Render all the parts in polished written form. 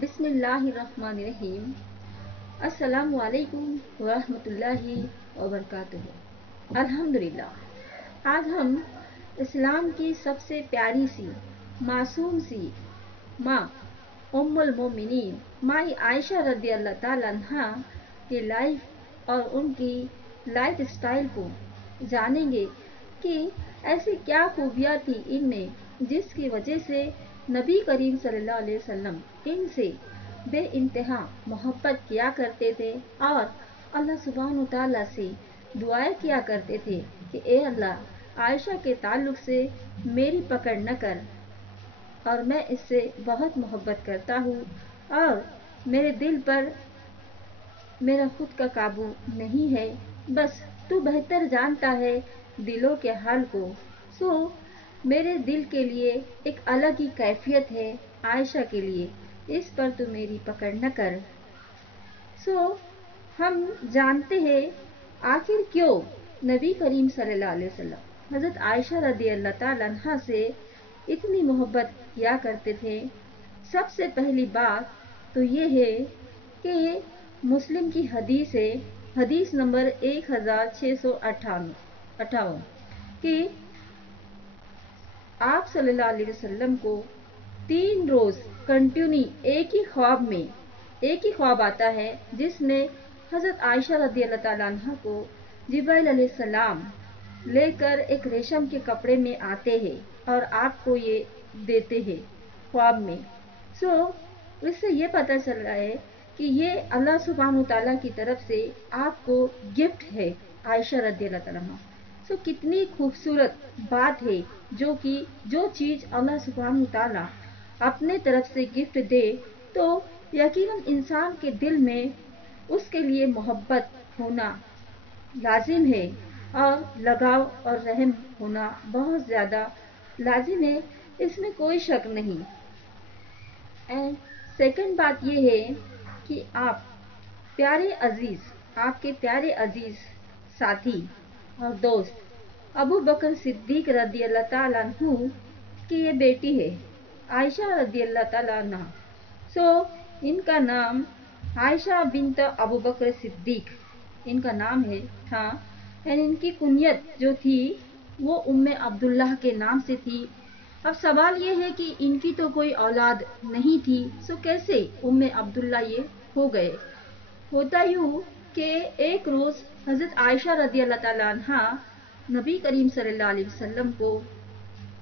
بسم اللہ الرحمن الرحیم۔ السلام علیکم ورحمۃ اللہ وبرکاتہ۔ الحمدللہ، آج ہم اسلام کی سب سے پیاری سی معصوم سی ماں ام المومنین مائی عائشہ رضی اللہ تعالیٰ عنہا کی لائف اور ان کی لائف اسٹائل کو جانیں گے کہ ایسی کیا خوبیاں تھی ان میں جس کی وجہ سے نبی کریم صلی اللہ علیہ وسلم ان سے بے انتہا محبت کیا کرتے تھے اور اللہ سبحانہ تعالیٰ سے دعائیں کیا کرتے تھے کہ اے اللہ، عائشہ کے تعلق سے میری پکڑ نہ کر، اور میں اس سے بہت محبت کرتا ہوں اور میرے دل پر میرا خود کا قابو نہیں ہے، بس تو بہتر جانتا ہے دلوں کے حال کو۔ میرے دل کے لیے ایک الگ ہی کیفیت ہے عائشہ کے لیے، اس پر تو میری پکڑ نہ کر۔ ہم جانتے ہیں آخر کیوں نبی کریم صلی اللہ علیہ وسلم حضرت عائشہ رضی اللہ تعالیٰ عنہا سے اتنی محبت کیا کرتے تھے۔ سب سے پہلی بات تو یہ ہے کہ مسلم کی حدیث ہے، حدیث نمبر 1658 کہ آپ صلی اللہ علیہ وسلم کو 3 روز کنٹینیو ایک ہی خواب آتا ہے جس میں حضرت عائشہ رضی اللہ تعالیٰ عنہ کو جبرائیل علیہ السلام لے کر ایک ریشم کے کپڑے میں آتے ہیں اور آپ کو یہ دیتے ہیں خواب میں۔ اس سے یہ پتہ چل رہا ہے کہ یہ اللہ سبحانہ تعالیٰ کی طرف سے آپ کو گفٹ ہے عائشہ رضی اللہ تعالیٰ عنہ۔ کتنی خوبصورت بات ہے جو چیز اللہ سبحانہ تعالیٰ اپنے طرف سے گفٹ دے تو یقیناً انسان کے دل میں اس کے لیے محبت ہونا لازم ہے اور لگاؤ اور رحم ہونا بہت زیادہ لازم ہے، اس میں کوئی شک نہیں۔ سیکنڈ بات یہ ہے کہ آپ کے پیارے عزیز ساتھی اور دوست ابو بکر صدیق رضی اللہ تعالیٰ عنہ کی یہ بیٹی ہے عائشہ رضی اللہ تعالیٰ عنہ۔ ان کا نام عائشہ بنت ابو بکر صدیق ان کا نام تھا، ان کی کنیت جو تھی وہ ام عبداللہ کے نام سے تھی۔ اب سوال یہ ہے کہ ان کی تو کوئی اولاد نہیں تھی، کیسے ام عبداللہ یہ ہو گئے؟ ہوتا یوں کہ ایک روز حضرت عائشہ رضی اللہ تعالیٰ عنہ نبی کریم صلی اللہ علیہ وسلم کو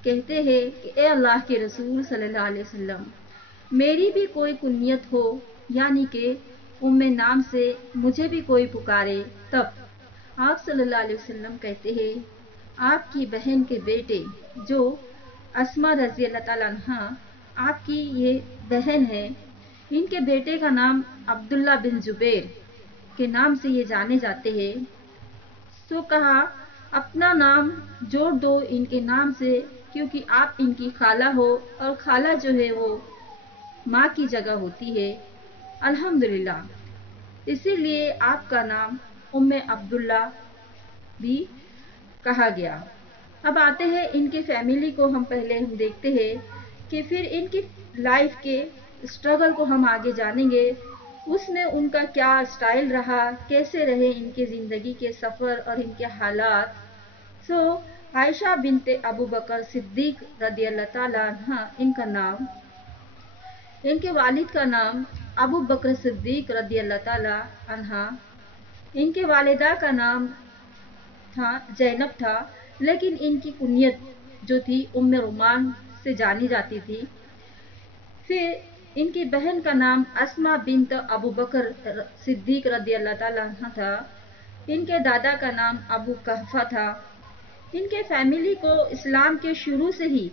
کہتے ہیں کہ اے اللہ کے رسول صلی اللہ علیہ وسلم، میری بھی کوئی کنیت ہو، یعنی کہ ام نام سے مجھے بھی کوئی پکارے۔ تب آپ صلی اللہ علیہ وسلم کہتے ہیں آپ کی بہن کے بیٹے جو اسماء رضی اللہ تعالیٰ عنہ آپ کی یہ بہن ہے، ان کے بیٹے کا نام عبداللہ بن زبیر کے نام سے یہ جانے جاتے ہیں۔ کہا اپنا نام جوڑ دو ان کے نام سے، کیونکہ آپ ان کی خالہ ہو اور خالہ جو ہے وہ ماں کی جگہ ہوتی ہے، الحمدللہ، اسی لیے آپ کا نام ام عبداللہ بھی کہا گیا۔ اب آتے ہیں ان کے فیملی کو، ہم پہلے دیکھتے ہیں کہ پھر ان کی لائف کے اسٹرگل کو ہم آگے جانیں گے، اس میں ان کا کیا اسٹائل رہا، کیسے رہے ان کے زندگی کے سفر اور ان کے حالات۔ عائشہ بنت ابو بکر صدیق رضی اللہ تعالیٰ عنہ ان کا نام، ان کے والد کا نام ابو بکر صدیق رضی اللہ تعالیٰ عنہ، ان کے والدہ کا نام زینب تھا، لیکن ان کی کنیت جو تھی ام رومان سے جانی جاتی تھی۔ پھر ان کی بہن کا نام اسماء بنت ابو بکر صدیق رضی اللہ تعالیٰ عنہ تھا، ان کے دادا کا نام ابو قحفہ تھا۔ ان کے فیملی کو اسلام کے شروع سے ہی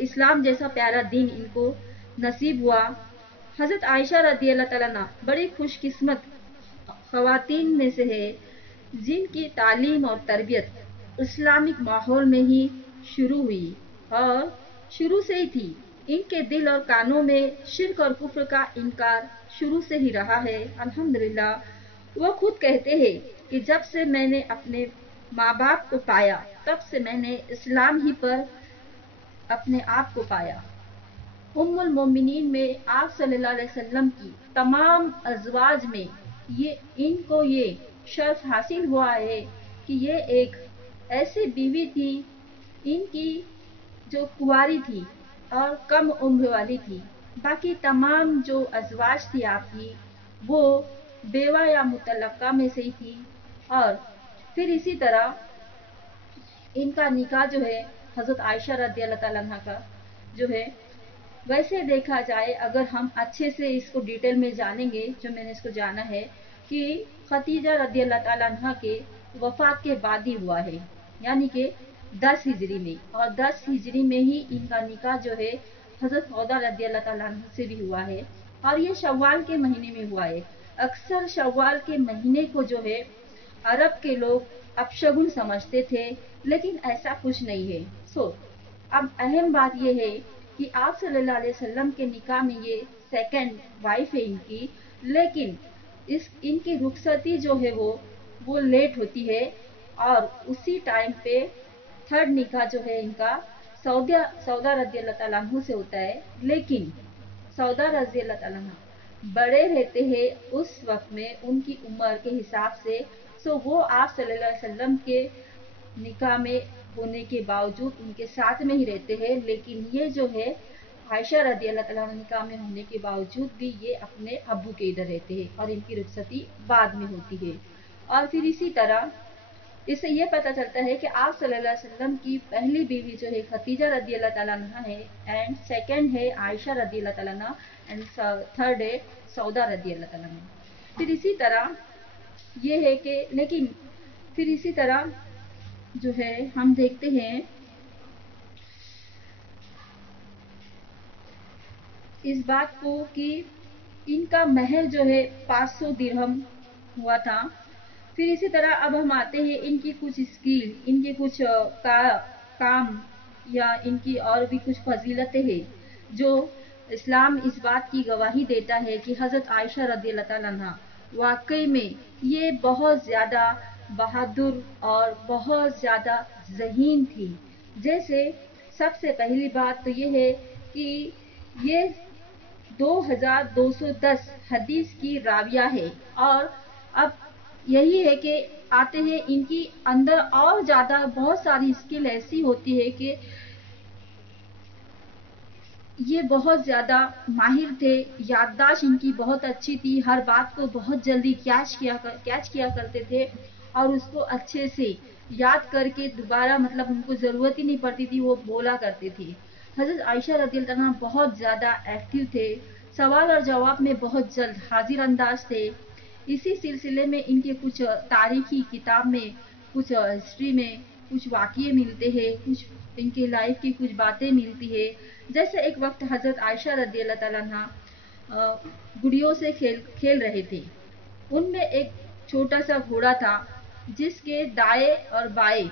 اسلام جیسا پیارا دین ان کو نصیب ہوا۔ حضرت عائشہ رضی اللہ تعالیٰ عنہ بڑی خوش قسمت خواتین میں سے ہے جن کی تعلیم اور تربیت اسلامک ماحول میں ہی شروع ہوئی اور شروع سے ہی تھی۔ ان کے دل اور کانوں میں شرک اور کفر کا انکار شروع سے ہی رہا ہے، الحمدللہ۔ وہ خود کہتے ہیں کہ جب سے میں نے اپنے ماں باپ کو پایا تب سے میں نے اسلام ہی پر اپنے آپ کو پایا۔ उम्मुल मोमिनीन में आप सल्लल्लाहु अलैहि वसल्लम की तमाम अज़वाज में ये शर्फ हासिल हुआ है कि ये एक ऐसी बीवी थी, इनकी जो कुंवारी थी और कम उम्र वाली थी। बाकी तमाम जो अज़वाज थी आपकी, वो बेवा या मुतल्लका में से ही थी। और फिर इसी तरह इनका निकाह जो है हज़रत आयशा रज़ियल्लाहु ताला अन्हा का जो है, वैसे देखा जाए अगर हम अच्छे से इसको डिटेल में जानेंगे, जो मैंने इसको जाना है कि खतीजा रज़ियल्लाहु ताला अन्हा के वफात के बाद ही हुआ है, यानी कि 10 हिजरी में। और 10 हिजरी में ही इनका निकाह जो है हज़रत सौदा रज़ियल्लाहु ताला अन्हा से भी हुआ है, और ये शव्वाल के महीने में हुआ है। अक्सर शव्वाल के महीने को जो है अरब के लोग अपशगुन समझते थे, लेकिन ऐसा कुछ नहीं है। अब अहम बात यह है कि आप सल्लल्लाहु अलैहि वसल्लम के निकाह में ये सेकंड वाइफ है इनकी, लेकिन इनकी रुखसती जो है वो लेट होती है। और उसी टाइम पे थर्ड निकाह जो है इनका सौदा रज़ियल्लाहु ताला अन्हु से होता है। लेकिन सौदा रज़ियल्लाहु ताला अन्हा बड़े रहते हैं उस वक्त में उनकी उम्र के हिसाब से, वो आप सल्लल्लाहु अलैहि वसल्लम के निकाह में होने के बावजूद उनके साथ में ही रहते हैं। लेकिन ये जो है आयशा रज़ियल्लाहु ताला अन्हा निकाह में होने के बावजूद भी ये अपने अब्बू के इधर रहते हैं और इनकी रुखसती बाद में होती है। और फिर इसी तरह इससे ये पता चलता है कि आप सल्लल्लाहु अलैहि वसल्लम की पहली बीवी जो है खतीजा रज़ियल्लाहु ताला अन्हा है, एंड सेकंड है आयशा रज़ियल्लाहु ताला अन्हा, एंड थर्ड है सौदा रज़ियल्लाहु ताला अन्हा। फिर इसी तरह ये है कि लेकिन फिर इसी तरह जो है हम देखते हैं इस बात को कि इनका महर जो है 500 दिरहम हुआ था। फिर इसी तरह अब हम आते हैं इनकी कुछ स्किल, इनके कुछ काम या इनकी और भी कुछ फजीलतें हैं जो इस्लाम इस बात की गवाही देता है कि हज़रत आयशा रज़ियल्लाहु ताला अन्हा वाकई में ये बहुत ज़्यादा बहादुर और बहुत ज़्यादा ज़हीन थी। जैसे सबसे पहली बात तो ये है कि ये 2210 हदीस की राविया है। और अब यही है कि आते हैं इनकी अंदर और ज़्यादा बहुत सारी स्किल ऐसी होती है कि ये बहुत ज़्यादा माहिर थे, याददाश्त इनकी बहुत अच्छी थी, हर बात को बहुत जल्दी कैच किया करते थे और उसको अच्छे से याद करके दोबारा मतलब उनको ज़रूरत ही नहीं पड़ती थी, वो बोला करते थे। हज़रत आयशा रज़ियल्लाहु अन्हा बहुत ज़्यादा एक्टिव थे, सवाल और जवाब में बहुत जल्द हाजिर अंदाज थे। इसी सिलसिले में इनके कुछ तारीखी किताब में कुछ हिस्ट्री में कुछ वाक़ये मिलते हैं, कुछ इनके लाइफ की कुछ बातें मिलती है। जैसे एक वक्त हज़रत आयशा रज़ियल्लाहु ताला अन्हा गुड़ियों से खेल रहे थे। उनमें एक छोटा सा घोड़ा था जिसके दाएं और बाएं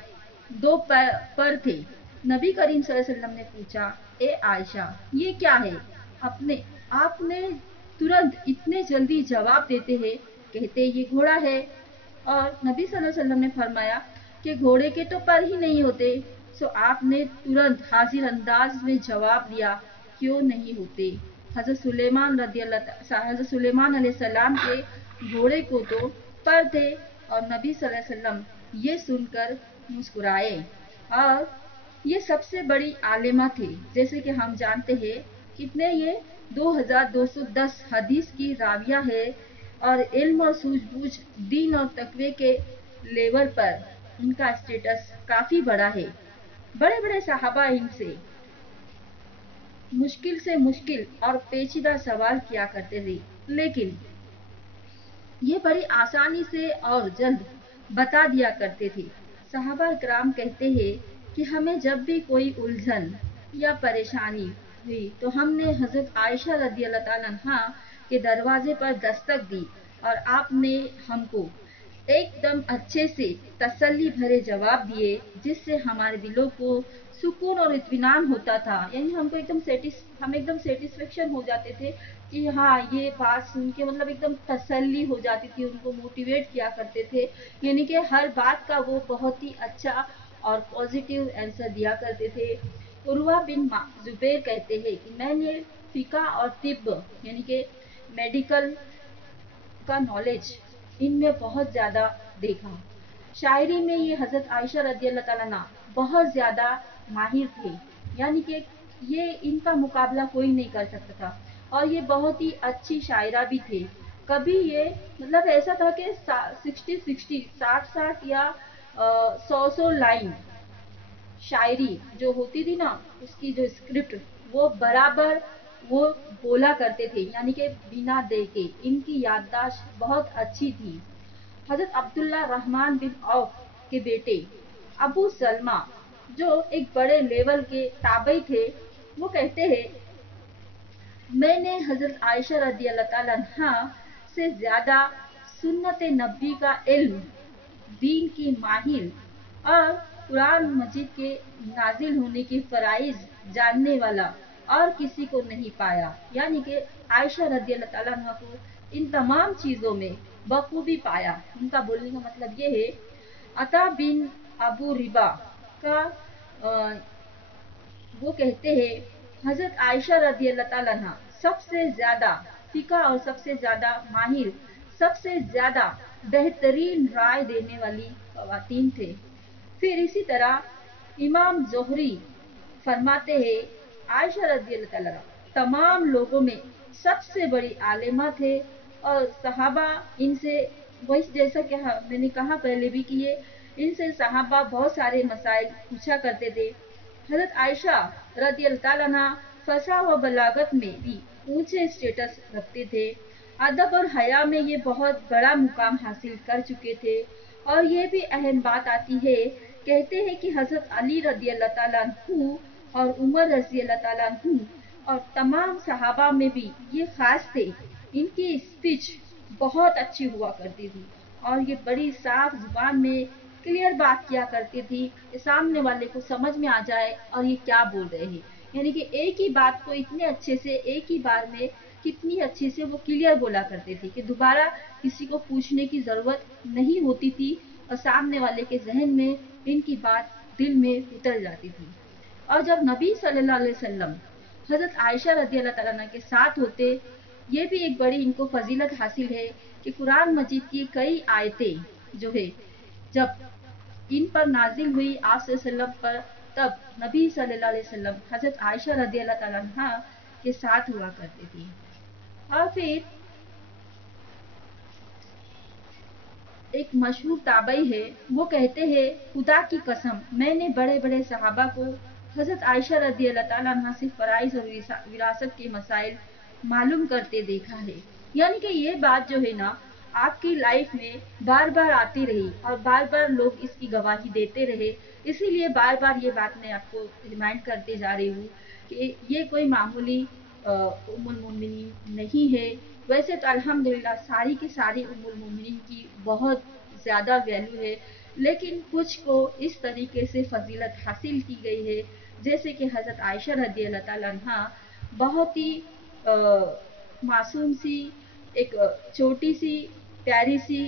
दो पर थे। नबी करीम सल्लल्लाहु अलैहि वसल्लम ने पूछा, ए आयशा ये क्या है? अपने आपने तुरंत इतने जल्दी जवाब देते हैं, कहते ये घोड़ा है। और नबी सल्लल्लाहु अलैहि वसल्लम ने फरमाया कि घोड़े के तो पर ही नहीं होते। आपने तुरंत हाजिर अंदाज में जवाब दिया, क्यों नहीं होते? हज़रत सुलेमान अलैहिस्सलाम के घोड़े को तो पर थे। और नबी सल्लल्लाहु अलैहि वसल्लम ये सुनकर मुस्कुराए। और ये सबसे बड़ी आलिमा थे, जैसे कि हम जानते हैं कितने ये 2210 हदीस की राविया है। और इल्म और सूझबूझ दीन और तकवे के लेवल पर उनका स्टेटस काफ़ी बड़ा है। बड़े बड़े सहाबा इनसे मुश्किल से मुश्किल और पेचीदा सवाल किया करते थे, लेकिन ये बड़ी आसानी से और जल्द बता दिया करते थे। सहाबा इकराम कहते हैं कि हमें जब भी कोई उलझन या परेशानी हुई तो हमने हज़रत आयशा रज़ियल्लाहु ताला अन्हा के दरवाजे पर दस्तक दी और आपने हमको एकदम अच्छे से तसल्ली भरे जवाब दिए, जिससे हमारे दिलों को सुकून और इत्मीनान होता था। यानी हम एकदम सेटिस्फेक्शन हो जाते थे कि हाँ ये बात सुन के मतलब एकदम तसल्ली हो जाती थी, उनको मोटिवेट किया करते थे। यानी कि हर बात का वो बहुत ही अच्छा और पॉजिटिव आंसर दिया करते थे। उर्वा बिन जुबैर कहते हैं कि मैंने फिका और तिब्ब यानी कि मेडिकल का नॉलेज इनमें बहुत ज़्यादा देखा। शायरी में ये हज़रत आयशा रज़ी अल्लाह ताला अन्हा बहुत ज़्यादा माहिर थे, यानी कि ये इनका मुकाबला कोई नहीं कर सकता था, और ये बहुत ही अच्छी शायरा भी थे। कभी ये मतलब ऐसा था कि 60 या 100 लाइन शायरी जो होती थी ना, उसकी जो स्क्रिप्ट वो बराबर वो बोला करते थे, यानी कि बिना देखे। इनकी याददाश्त बहुत अच्छी थी। हजरत अब्दुल्ला रहमान बिन औफ के बेटे अबू सलमा जो एक बड़े लेवल के ताबई थे, वो कहते हैं मैंने हजरत आयशा रदी अल्लाह ताला अन्हा से ज्यादा सुन्नत नबी का इल्म, दीन की माहिर और कुरान मजीद के नाजिल होने के फराइज जानने वाला और किसी को नहीं पाया। यानी कि आयशा रदी अल्लाह ताला अन्हा को इन तमाम चीज़ों में बखूबी पाया। उनका बोलने का मतलब ये है, अता बिन अबू रिबा का वो कहते हैं हजरत आयशा रदी अल्लाह ताला अन्हा सबसे ज्यादा फिका और सबसे ज्यादा माहिर, सबसे ज्यादा बेहतरीन राय देने वाली खवातीन थे। फिर इसी तरह इमाम जोहरी फरमाते हैं आयशा रदी अल्लाह ताला अन्हा तमाम लोगों में सबसे बड़ी आलिमा थे, और सहाबा इनसे वही जैसा कि मैंने कहा पहले भी कि ये इनसे सहाबा बहुत सारे मसाइल पूछा करते थे। हजरत आयशा रदी अल्लाह ताला अन्हा फसा व बलागत में भी ऊंचे स्टेटस रखते थे। अदब और हया में ये बहुत बड़ा मुकाम हासिल कर चुके थे। और ये भी अहम बात आती है, कहते हैं कि हजरत अली रदी अल्लाह ताला अन्हु और उमर रजी अल्लाह ताला अन्हु और तमाम सहाबा में भी ये खास थे, इनकी स्पीच बहुत अच्छी हुआ करती थी, और ये बड़ी साफ जुबान में क्लियर बात किया करती थी कि सामने वाले को समझ में आ जाए और ये क्या बोल रहे हैं। यानी कि एक ही बात को इतने अच्छे से एक ही बार में कितनी अच्छे से वो क्लियर बोला करते थे कि दोबारा किसी को पूछने की जरूरत नहीं होती थी, और सामने वाले के जहन में इनकी बात दिल में उतर जाती थी। और जब नबी सल्लल्लाहु अलैहि वसल्लम हजरत आयशा रदी अल्लाह ताला अन्हा के साथ होते, ये भी एक बड़ी इनको फजीलत हासिल है कि कुरान मजीद की कई आयतें जो है जब इन पर नाजिल हुई आप सल्लल्लाहु पर, तब नबी सल्लल्लाहु अलैहि वसल्लम हजरत आयशा रदी अल्लाह ताला अन्हा के साथ हुआ करती थी। और फिर एक मशहूर ताबई है, वो कहते हैं खुदा की कसम मैंने बड़े बड़े सहाबा को हजरत आयशा रदी अल्लाह ताला अन्हा से फराइज और विरासत के मसाइल मालूम करते देखा है। यानी कि ये बात जो है ना आपकी लाइफ में बार बार आती रही और बार बार लोग इसकी गवाही देते रहे, इसीलिए बार बार ये बात मैं आपको रिमाइंड करते जा रही हूँ कि ये कोई मामूली उम्मुल मोमिनीन नहीं है। वैसे तो अल्हम्दुलिल्लाह सारी की सारी उम्मुल मोमिनीन की बहुत ज़्यादा वैल्यू है, लेकिन कुछ को इस तरीके से फजीलत हासिल की गई है, जैसे कि हज़रत आयशा रदी अल्लाह ताला अन्हा बहुत ही मासूम सी एक छोटी सी प्यारी सी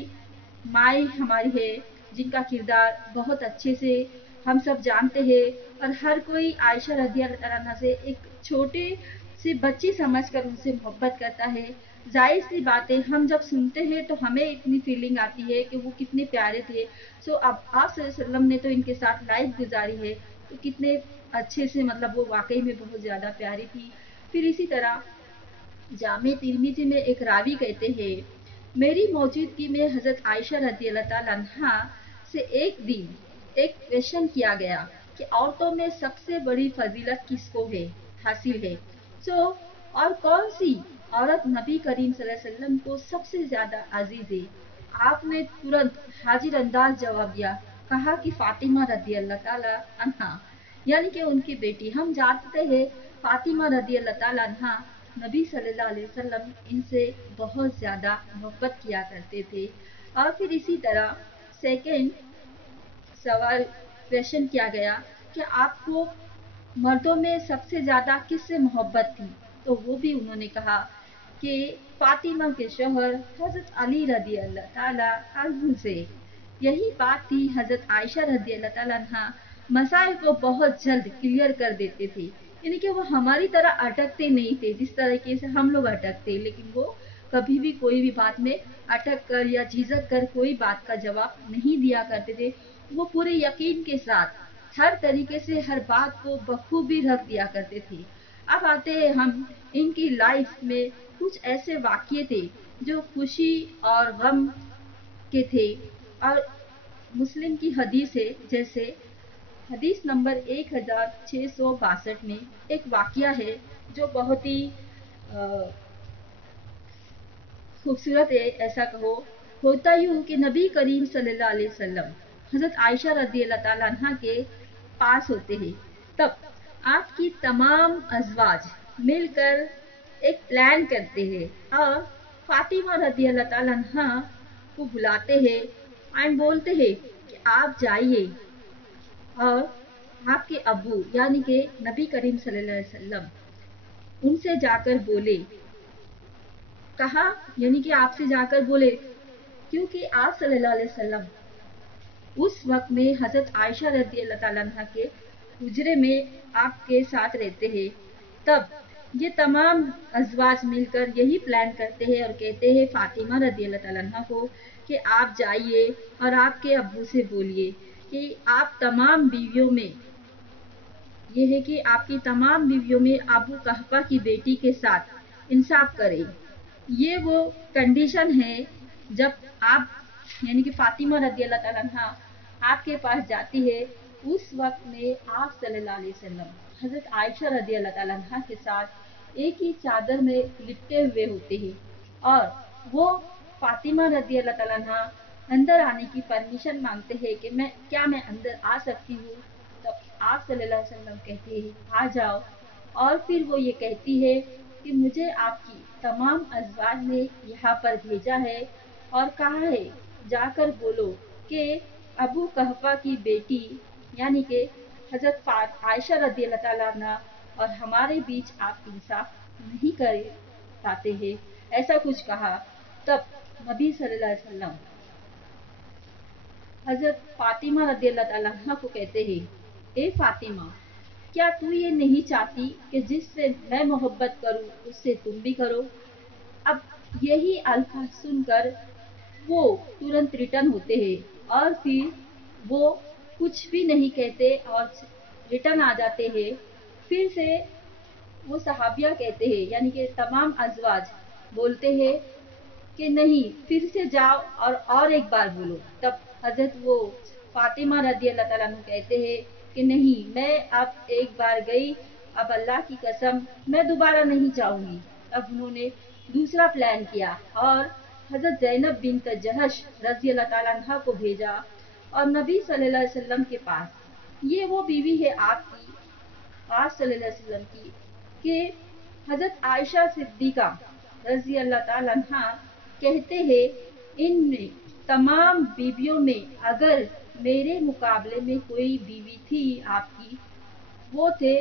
माँ हमारी है, जिनका किरदार बहुत अच्छे से हम सब जानते हैं, और हर कोई आयशा रदी अल्लाह ताला अन्हा से एक छोटे से बच्ची समझकर उनसे मोहब्बत करता है। जाहिर सी बात है, हम जब सुनते हैं तो हमें इतनी फीलिंग आती है कि वो कितने प्यारे थे। सो अब आप सल्लल्लाहु अलैहि वसल्लम ने तो इनके साथ लाइफ गुजारी है, तो कितने अच्छे से मतलब वो वाकई में बहुत ज़्यादा प्यारी थी। फिर इसी तरह जामे तिरमिजी में एक रावी कहते हैं मेरी मौजूदगी में हजरत आयशा रदी अल्लाह ताला अन्हा से एक दिन एक क्वेश्चन किया गया कि औरतों में सबसे बड़ी फजीलत किसको है हासिल है। और कौन सी औरत नबी करीम सल्लल्लाहु अलैहि वसल्लम को सबसे ज्यादा अजीज है। आपने तुरंत हाजिर अंदाज जवाब दिया, कहा कि फातिमा रदी अल्लाह ताला अन्हा, यानी कि उनकी बेटी। हम जानते हैं फातिमा रदी अल्लाह ताला अन्हा नबी सल्लल्लाहु अलैहि वसल्लम इनसे बहुत ज़्यादा मोहब्बत किया करते थे। और फिर इसी तरह सेकंड सवाल क्वेश्चन किया गया कि आपको मर्दों में सबसे ज़्यादा किससे मोहब्बत थी, तो वो भी उन्होंने कहा कि फातिमा के शौहर हज़रत अली रदी अल्लाह ताला अन्हु से। यही बात थी हज़रत आयशा रदी अल्लाह ताला अन्हा مسائل کو بہت جلد کلیئر کر دیتے تھے، یعنی کہ وہ ہماری طرح اٹکتے نہیں تھے جس طریقے سے ہم لوگ اٹکتے، لیکن وہ کبھی بھی کوئی بھی بات میں اٹک کر یا جھجک کر کوئی بات کا جواب نہیں دیا کرتے تھے۔ وہ پورے یقین کے ساتھ ہر طریقے سے ہر بات کو بخوبی رکھ دیا کرتے تھے۔ اب آتے ہیں ہم ان کی لائف میں کچھ ایسے واقعے تھے جو خوشی اور غم کے تھے، اور مسلم کی حدیث ہے، جیسے حدیث نمبر 1662 میں ایک واقعہ ہے جو بہت ہی خوبصورت ہے۔ ایسا کہو، ہوتا یوں کہ نبی کریم صلی اللہ علیہ وسلم حضرت عائشہ رضی اللہ تعالیٰ عنہ کے پاس ہوتے ہیں، تب آپ کی تمام ازواج مل کر ایک پلان کرتے ہیں اور فاطمہ رضی اللہ تعالیٰ عنہ کو بلاتے ہیں اور بولتے ہیں کہ آپ جائیے اور آپ کے ابو یعنی کہ نبی کریم صلی اللہ علیہ وسلم ان سے جا کر بولے، کہا یعنی کہ آپ سے جا کر بولے، کیونکہ آپ صلی اللہ علیہ وسلم اس وقت میں حضرت عائشہ رضی اللہ تعالیٰ عنہ کے حجرے میں آپ کے ساتھ رہتے ہیں۔ تب یہ تمام ازواج مل کر یہی پلان کرتے ہیں اور کہتے ہیں فاطمہ رضی اللہ تعالیٰ عنہ کو کہ آپ جائیے اور آپ کے ابو سے بولیے کہ آپ تمام بیویوں میں یہ ہے کہ آپ کی تمام بیویوں میں ابو قحفہ کی بیٹی کے ساتھ انصاف کرے۔ یہ وہ کنڈیشن ہے جب آپ یعنی کہ فاطمہ رضی اللہ تعالیٰ عنہ آپ کے پاس جاتی ہے، اس وقت میں آپ صلی اللہ علیہ وسلم حضرت عائشہ رضی اللہ تعالیٰ عنہ کے ساتھ ایک ہی چادر میں لپٹے ہوئے ہوتے ہیں، اور وہ فاطمہ رضی اللہ تعالیٰ عنہ اندر آنے کی پرمیشن مانگتے ہیں کہ میں اندر آ سکتی ہوں؟ تب آپ صلی اللہ علیہ وسلم کہتے ہیں آ جاؤ، اور پھر وہ یہ کہتی ہے کہ مجھے آپ کی تمام ازواج نے یہاں پر بھیجا ہے اور کہا ہے جا کر بولو کہ ابو قحفہ کی بیٹی یعنی کہ حضرت عائشہ رضی اللہ تعالیٰ عنہ اور ہمارے بیچ آپ انصاف نہیں کر پاتے ہیں، ایسا کچھ کہا۔ تب نبی صلی اللہ علیہ وسلم حضرت فاطمہ رضی اللہ تعالیٰ عنہ کو کہتے ہیں، اے فاطمہ، کیا تو یہ نہیں چاہتی کہ جس سے میں محبت کروں اس سے تم بھی کرو؟ اب یہی الفاظ سن کر وہ ترنت ریٹرن ہوتے ہیں اور پھر وہ کچھ بھی نہیں کہتے اور ریٹرن آ جاتے ہیں۔ پھر سے وہ صحابیہ کہتے ہیں یعنی کہ تمام ازواج بولتے ہیں کہ نہیں، پھر سے جاؤ اور ایک بار بولو۔ تب حضرت وہ فاطمہ رضی اللہ تعالیٰ عنہ کہتے ہیں کہ نہیں، میں اب ایک بار گئی، اب اللہ کی قسم میں دوبارہ نہیں جاؤں گی۔ اب انہوں نے دوسرا پلان کیا اور حضرت زینب بنت جہش رضی اللہ تعالیٰ عنہ کو بھیجا اور نبی صلی اللہ علیہ وسلم کے پاس۔ یہ وہ بیوی ہے آپ کی، آپ صلی اللہ علیہ وسلم کی، کہ حضرت عائشہ صدیقہ رضی اللہ تعالیٰ عنہ کہتے ہیں ان میں تمام بیویوں میں اگر میرے مقابلے میں کوئی بیوی تھی آپ کی، وہ تھے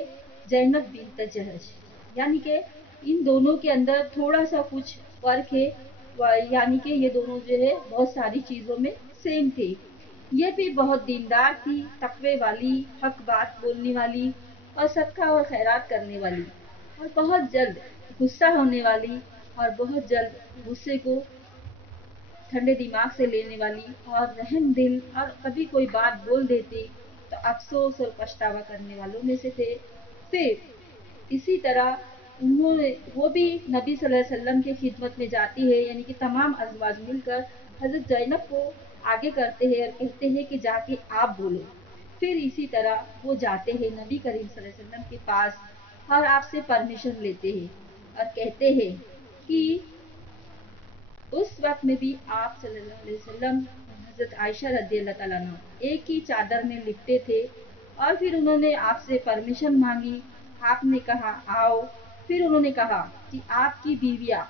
زینب بنت جہش، یعنی کہ ان دونوں کے اندر تھوڑا سا کچھ فرق ہے، یعنی کہ یہ دونوں جو ہے بہت ساری چیزوں میں سیم تھے۔ یہ بھی بہت دیندار تھی، تقوی والی، حق بات بولنے والی اور صدقہ اور خیرات کرنے والی، اور بہت جلد غصہ ہونے والی اور بہت جلد غصے کو ٹھنڈے دماغ سے لینے والی اور رحم دل، اور کبھی کوئی بات بول دیتی تو افسوس اور پچھتاوا کرنے والوں میں سے تھے۔ پھر اسی طرح وہ بھی نبی صلی اللہ علیہ وسلم کی خدمت میں جاتی ہے، یعنی کہ تمام ازواج مل کر حضرت زینب کو آگے کرتے ہیں اور کہتے ہیں کہ جا کے آپ بولو۔ پھر اسی طرح وہ جاتے ہیں نبی کریم صلی اللہ علیہ وسلم کے پاس اور آپ سے پرمیشن لیتے ہیں اور کہتے ہیں کہ اس وقت میں بھی آپ صلی اللہ علیہ وسلم حضرت عائشہ رضی اللہ تعالیٰ عنہ ایک ہی چادر میں لپٹے تھے، اور پھر انہوں نے آپ سے پرمیشن مانگی، آپ نے کہا آؤ۔ پھر انہوں نے کہا کہ آپ کی بیویاں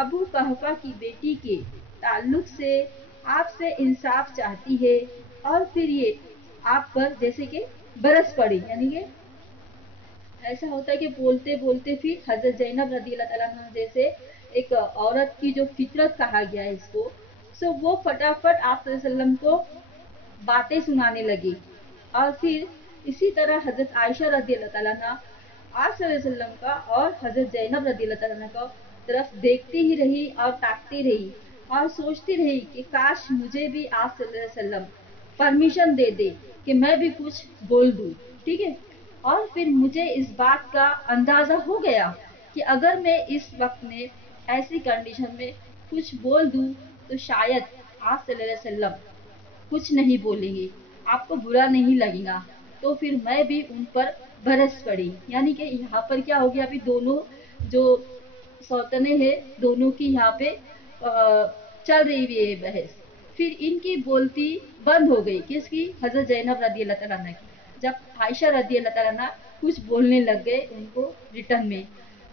ابو قحفہ کی بیٹی کے تعلق سے آپ سے انصاف چاہتی ہے، اور پھر یہ آپ پر جیسے کہ برس پڑی، یعنی کہ ایسا ہوتا ہے کہ بولتے بولتے پھر حضرت زینب رضی اللہ تعالیٰ عنہ جیسے ایک عورت کی جو فطرت کہا گیا ہے اس کو، سو وہ فٹافٹ آپ صلی اللہ علیہ وسلم کو باتیں سنانے لگے، اور پھر اسی طرح حضرت عائشہ رضی اللہ تعالیٰ عنہ آپ صلی اللہ علیہ وسلم کا اور حضرت زینب رضی اللہ تعالیٰ عنہ کا طرف دیکھتی ہی رہی اور تاکتی رہی اور سوچتی رہی کہ کاش مجھے بھی آپ صلی اللہ علیہ وسلم پرمیشن دے دے کہ میں بھی کچھ بول دوں. ٹھیک ہے. اور پھر مجھے اس بات کا اندازہ ہو گیا کہ اگر میں اس وقت میں ایسی کنڈیشن میں کچھ بول دوں تو شاید آپ صلی اللہ علیہ وسلم کچھ نہیں بولیں گے, آپ کو برا نہیں لگے گا. تو پھر میں بھی ان پر برس پڑی. یعنی کہ یہاں پر کیا ہو گیا, ابھی دونوں جو سوتنے ہیں دونوں کی یہاں پہ چل رہی ہوئی ہے بحث. پھر ان کی بولتی بند ہو گئی. کس کی؟ حضرت زینب رضی اللہ تعالیٰ عنہ کی. جب عائشہ رضی اللہ تعالیٰ عنہ کچھ بولنے لگ گئے ان کو ریٹرن میں,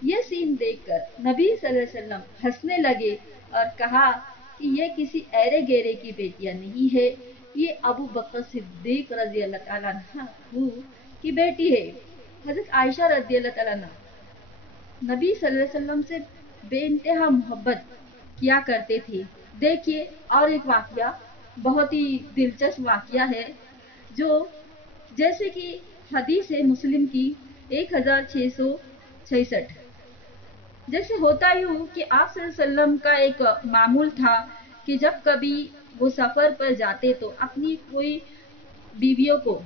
یہ سین دیکھ کر نبی صلی اللہ علیہ وسلم ہنسنے لگے اور کہا کہ یہ کسی ایرے گیرے کی بیٹیاں نہیں ہے, یہ ابو بکر صدیق رضی اللہ تعالیٰ عنہ کی بیٹی ہے. حضرت عائشہ رضی اللہ تعالیٰ عنہ نبی صلی اللہ علیہ وسلم سے بے انتہا محبت کیا کرتے تھے. دیکھیے اور ایک واقعہ, بہت ہی دلچسپ واقعہ ہے, جو جیسے کہ حدیث ہے مسلم کی 1666. جیسے ہوتا یوں کہ آپ صلی اللہ علیہ وسلم کا ایک معمول تھا کہ جب کبھی وہ سفر پر جاتے تو اپنی کوئی بیویوں کو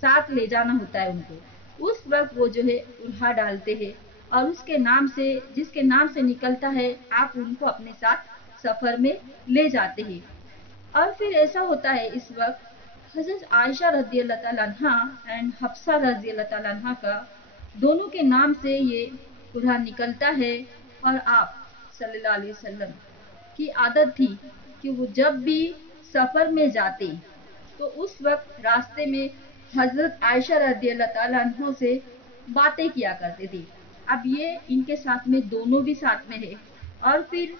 ساتھ لے جانا ہوتا ہے ان کو. اس وقت وہ جو ہے اڑھا ڈالتے ہیں اور اس کے نام سے جس کے نام سے نکلتا ہے آپ ان کو اپنے ساتھ سفر میں لے جاتے ہیں. اور پھر ایسا ہوتا ہے اس وقت حضرت عائشہ رضی اللہ تعالیٰ عنہ اینڈ حفصہ رضی اللہ تعالیٰ عنہ کا دونوں کے نام سے یہ اڑھا نکلتا ہے. اور آپ صلی اللہ علیہ وسلم کی عادت تھی کہ وہ جب بھی سفر میں جاتے تو اس وقت راستے میں حضرت عائشہ رضی اللہ تعالیٰ عنہ سے باتیں کیا کرتے تھے. اب یہ ان کے ساتھ میں دونوں بھی ساتھ میں ہے. اور پھر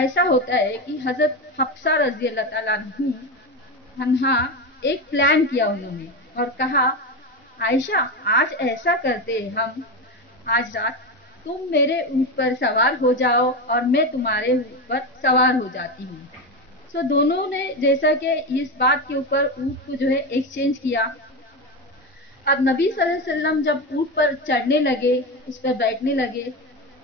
ایسا ہوتا ہے کہ حضرت حفصہ رضی اللہ تعالیٰ عنہ ایک پلان کیا انہوں نے اور کہا عائشہ آج ایسا کرتے ہم, آج رات تم میرے اونٹ پر سوار ہو جاؤ اور میں تمہارے اونٹ پر سوار ہو جاتی ہوں. سو دونوں نے جیسا کہ اس بات کے اوپر اونٹ کو جو ہے ایکسچینج کیا. اب نبی صلی اللہ علیہ وسلم جب اونٹ پر چڑھنے لگے, اس پر بیٹھنے لگے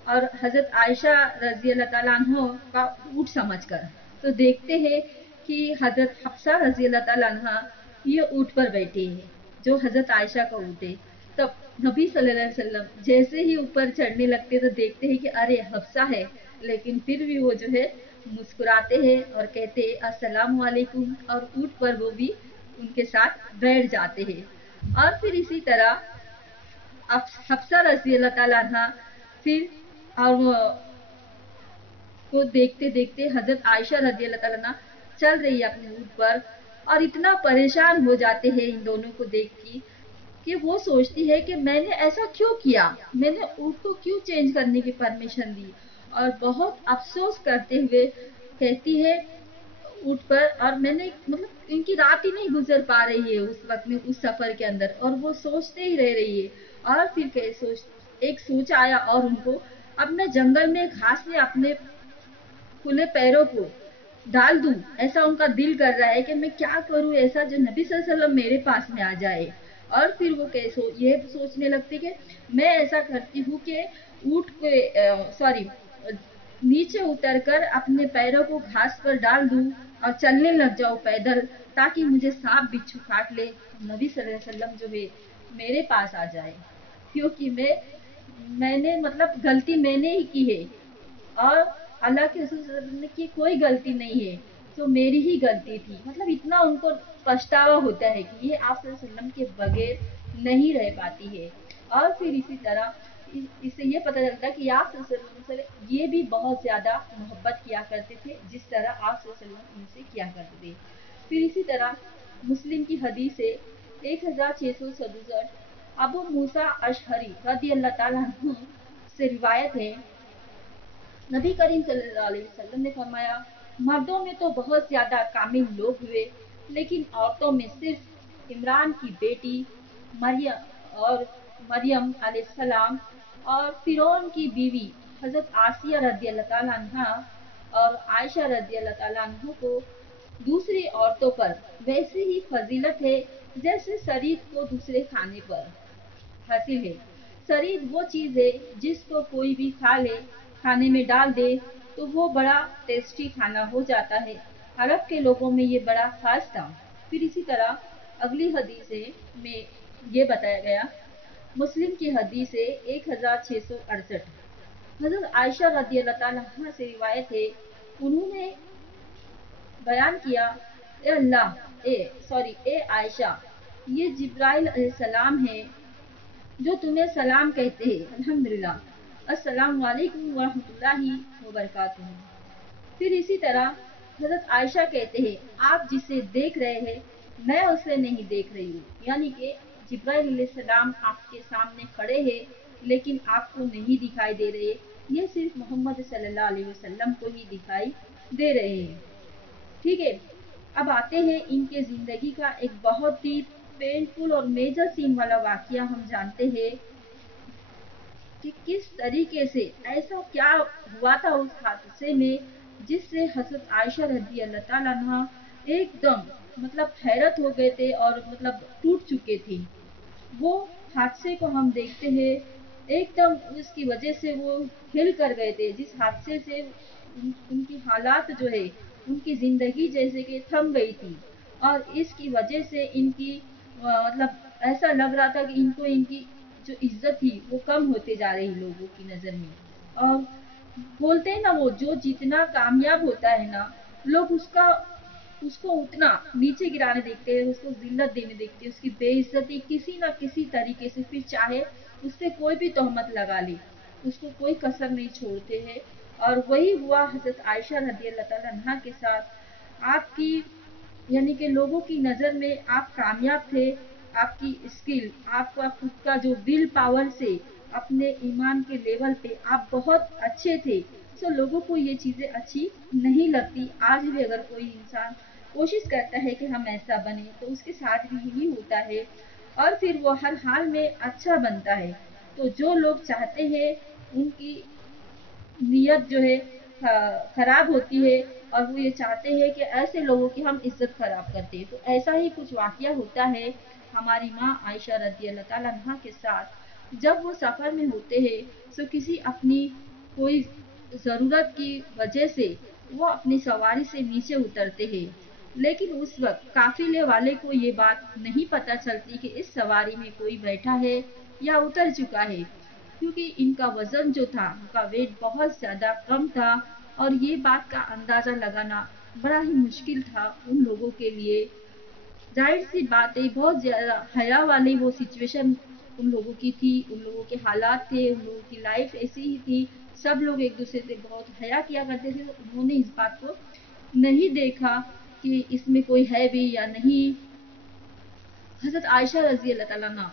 اور حضرت عائشہ رضی اللہ تعالیٰ عنہ کا اونٹ سمجھ کر, تو دیکھتے ہیں کہ حضرت حفصہ رضی اللہ تعالیٰ عنہ یہ اونٹ پر بیٹھے ہیں جو حضرت عائشہ کا اونٹ ہے. تب نبی صلی اللہ علیہ وسلم جیسے ہی اوپر چڑھنے لگتے تو دیکھتے ہیں کہ ارے حفصہ ہے, لیکن پھر بھی وہ جو ہے مسکراتے ہیں اور کہتے ہیں السلام علیکم, اور اونٹ پر وہ بھی ان کے ساتھ بیٹھ جاتے ہیں. اور پھر اسی طرح حفصہ رضی اللہ تعالیٰ عنہ پھر اور کو دیکھتے دیکھتے حضرت عائشہ رضی اللہ تعالیٰ عنہ چل رہی ہے اپنے اونٹ پر اور اتنا پریشان ہو جاتے ہیں ان دونوں کو دیکھ کے کہ وہ سوچتی ہے کہ میں نے ایسا کیوں کیا, میں نے اونٹ کو کیوں چینج کرنے کی پرمیشن دی, اور بہت افسوس کرتے ہوئے کہتی ہے اونٹ پر, اور میں نے مطلب ان کی رات ہی نہیں گزر پا رہی ہے اس وقت میں اس سفر کے اندر, اور وہ سوچتے ہی رہ رہی ہے. اور پھر ایک سوچ آیا اور ان کو, اب میں جنگل میں گھاس میں اپنے کھلے پیروں کو ڈال دوں, ایسا ان کا دل کر رہا ہے کہ میں کیا کروں ایسا جو نبی صلی اللہ علیہ وسلم میرے پاس میں آ جائے. اور پھر وہ یہ سوچنے لگتے کہ میں ایسا کرتی ہوں کہ اونٹ کو نیچے اتر کر اپنے پیروں کو گھاس پر ڈال دوں اور چلنے لگ جاؤ پیدل, تاکہ مجھے سانپ بچھو کاٹ لے, نبی صلی اللہ علیہ وسلم جو ہے میرے پاس آ جائے, کیونکہ میں نے مطلب غلطی میں نے ہی کی ہے اور اللہ کے رسول صلی اللہ علیہ وسلم کی کوئی غلطی نہیں ہے, تو میری ہی غلطی تھی. مطلب اتنا ان کو پچھتاوا ہوتا ہے کہ یہ آپ صلی اللہ علیہ وسلم کے بغیر نہیں رہ پاتی ہے. اور پھر اسی طرح اس سے یہ پتہ چلتا ہے کہ آپ صلی اللہ علیہ وسلم سے یہ بھی بہت زیادہ محبت کیا کرتے تھے جس طرح آپ صلی اللہ علیہ وسلم ان سے کیا کرتے تھے. پھر اسی طرح مسلم کی حدیث ہے 1667, ابو موسیٰ اشعری رضی اللہ تعالیٰ عنہ سے روایت ہے, نبی کریم صلی اللہ علیہ وسلم نے فرمایا مردوں میں تو بہت زیادہ کامل لوگ ہوئے, لیکن عورتوں میں صرف عمران کی بیٹی مریم علیہ السلام اور فرعون کی بیوی حضرت آسیہ رضی اللہ تعالیٰ عنہ اور عائشہ رضی اللہ تعالیٰ عنہ کو دوسری عورتوں پر ویسے ہی فضیلت ہے जैसे शरीर को दूसरे खाने पर हासिल है। शरीर वो चीज है जिसको कोई भी खा ले, खाने में डाल दे तो वो बड़ा टेस्टी खाना हो जाता है। अरब के लोगों में ये बड़ा खास था। फिर इसी तरह अगली हदीस में ये बताया गया, मुस्लिम की हदीस है 1668। हजरत आयशा रदी अल्लाह ताला अन्हा से रिवायत है, उन्होंने बयान किया, ए अल्लाह ए आयशा, ये जिब्राइल अलैहिस्सलाम है जो तुम्हें सलाम कहते हैं। अल्हम्दुलिल्लाह, अस्सलाम वालेकुम व रहमतुल्लाहि व बरकातुहू। फिर इसी तरह हजरत आयशा कहते हैं, आप जिसे देख रहे हैं मैं उसे नहीं देख रही हूँ, यानी कि जिब्राइल अलैहिस्सलाम आपके सामने खड़े हैं लेकिन आपको नहीं दिखाई दे रहे, ये सिर्फ मोहम्मद सल्लल्लाहु अलैहि वसल्लम को ही दिखाई दे रहे हैं। ठीक है, अब आते हैं इनके जिंदगी का एक बहुत ही पेनफुल और मेजर सीन वाला वाकया। हम जानते हैं कि किस तरीके से ऐसा क्या हुआ था उस हादसे में जिससे हजरत आयशा रदी अल्लाह ताला अन्हा एकदम मतलब हैरत हो गए थे और मतलब टूट चुके थे। वो हादसे को हम देखते हैं, एकदम उसकी वजह से वो हिल कर गए थे, जिस हादसे से उनकी हालात जो है, उनकी जिंदगी जैसे कि थम गई थी और इसकी वजह से इनकी मतलब ऐसा लग रहा था कि इनको इनकी जो इज्जत थी वो कम होते जा रही लोगों की नजर में। और बोलते हैं ना, वो जो जितना कामयाब होता है ना, लोग उसको उतना नीचे गिराने देखते हैं, उसको जिल्लत देने देखते हैं, उसकी बेइज्जती किसी ना किसी तरीके से, फिर चाहे उस पे कोई भी तोहमत लगा ले, उसको कोई कसर नहीं छोड़ते हैं। और वही हुआ हजरत आयशा रदी अल्लाह ताला अन्हा के साथ। आपकी यानी कि लोगों की नज़र में आप कामयाब थे, आपकी स्किल, आपका खुद का जो विल पावर से अपने ईमान के लेवल पे आप बहुत अच्छे थे, सो लोगों को ये चीज़ें अच्छी नहीं लगती। आज भी अगर कोई इंसान कोशिश करता है कि हम ऐसा बने तो उसके साथ भी यही होता है और फिर वो हर हाल में अच्छा बनता है। तो जो लोग चाहते हैं उनकी नीयत जो है खराब होती है और वो ये चाहते हैं कि ऐसे लोगों की हम इज्जत खराब करते हैं। तो ऐसा ही कुछ वाकया होता है हमारी माँ आयशा रदी अल्लाह ताला अन्हा के साथ। जब वो सफ़र में होते हैं तो किसी अपनी कोई ज़रूरत की वजह से वो अपनी सवारी से नीचे उतरते हैं, लेकिन उस वक्त काफिले वाले को ये बात नहीं पता चलती कि इस सवारी में कोई बैठा है या उतर चुका है, क्योंकि इनका वजन जो था, उनका वेट बहुत ज्यादा कम था और ये बात का अंदाजा लगाना बड़ा ही मुश्किल था उन लोगों के लिए। जाहिर सी बात है, बहुत ज्यादा हया वाली वो सिचुएशन उन लोगों की थी, उन लोगों के हालात थे, उन लोगों की लाइफ ऐसी ही थी। सब लोग एक दूसरे से बहुत हया किया करते थे, तो उन्होंने इस बात को नहीं देखा कि इसमें कोई है भी या नहीं। हजरत आयशा रजी अल्लाह ताला अन्हा,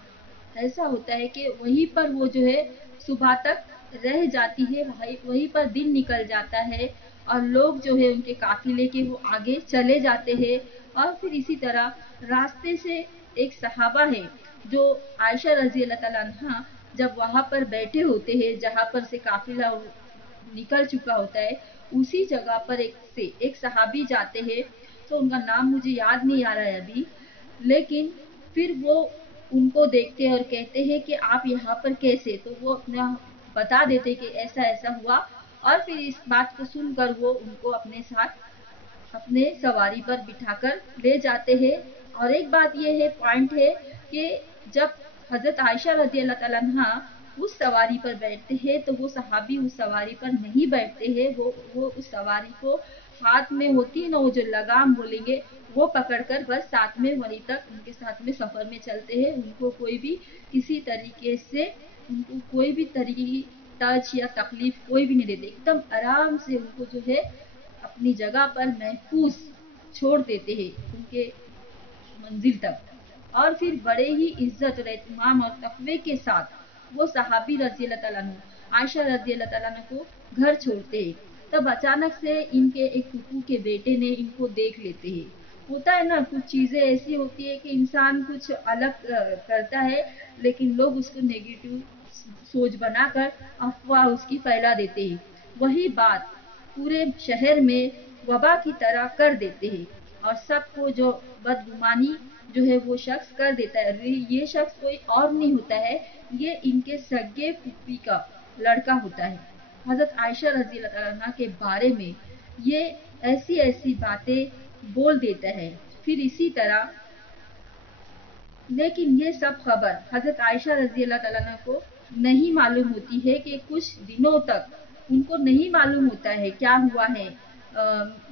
ऐसा होता है कि वहीं पर वो जो है सुबह तक रह जाती है, वहीं पर दिन निकल जाता है और लोग जो है उनके काफिले के वो आगे चले जाते हैं। और फिर इसी तरह रास्ते से एक सहाबा है जो आयशा रजी अल्लाह ताला अन्हा जब वहां पर बैठे होते हैं जहां पर से काफिला निकल चुका होता है, उसी जगह पर एक सहाबी जाते हैं। तो उनका नाम मुझे याद नहीं आ रहा है अभी, लेकिन फिर वो उनको देखते हैं और कहते हैं कि आप यहाँ पर कैसे, तो वो अपना बता देते कि ऐसा ऐसा हुआ। और फिर इस बात को सुनकर वो उनको अपने साथ अपने सवारी पर बिठाकर ले जाते हैं। और एक बात ये है, पॉइंट है कि जब हजरत आयशा रजी अल्लाह ताला अन्हा उस सवारी पर बैठते हैं तो वो सहाबी उस सवारी पर नहीं बैठते हैं, वो उस सवारी को हाथ में होती है ना वो जो लगाम बोलेंगे, वो पकड़कर बस साथ में वहीं तक उनके साथ में सफर में चलते हैं। उनको कोई भी किसी तरीके से उनको कोई भी तरीके की टच या तकलीफ कोई भी नहीं देते, एकदम आराम से उनको जो है अपनी जगह पर महफूज छोड़ देते हैं उनके मंजिल तक। और फिर बड़े ही इज्जत और एहतमाम और तकवे के साथ वो सहाबी रजी अल्लाह ताला अन्हु आयशा रजी अल्लाह ताला अन्हा को घर छोड़ते हैं। तब अचानक से इनके एक फूफू के बेटे ने इनको देख लेते हैं। होता है ना, कुछ चीजें ऐसी होती है कि इंसान कुछ अलग करता है लेकिन लोग उसको नेगेटिव सोच बनाकर अफवाह उसकी फैला देते हैं। वही बात पूरे शहर में वबा की तरह कर देते हैं और सबको जो बदगुमानी जो है वो शख्स कर देता है। ये शख्स कोई और नहीं होता है, ये इनके सगे फूफी का लड़का होता है। हजरत आयशा रजी अल्लाह अन्हा के बारे में ये ऐसी ऐसी बातें बोल देता है। फिर इसी तरह, लेकिन ये सब खबर हजरत आयशा रजी अल्लाह अन्हा को नहीं मालूम होती है कि कुछ दिनों तक उनको नहीं मालूम होता है क्या हुआ है,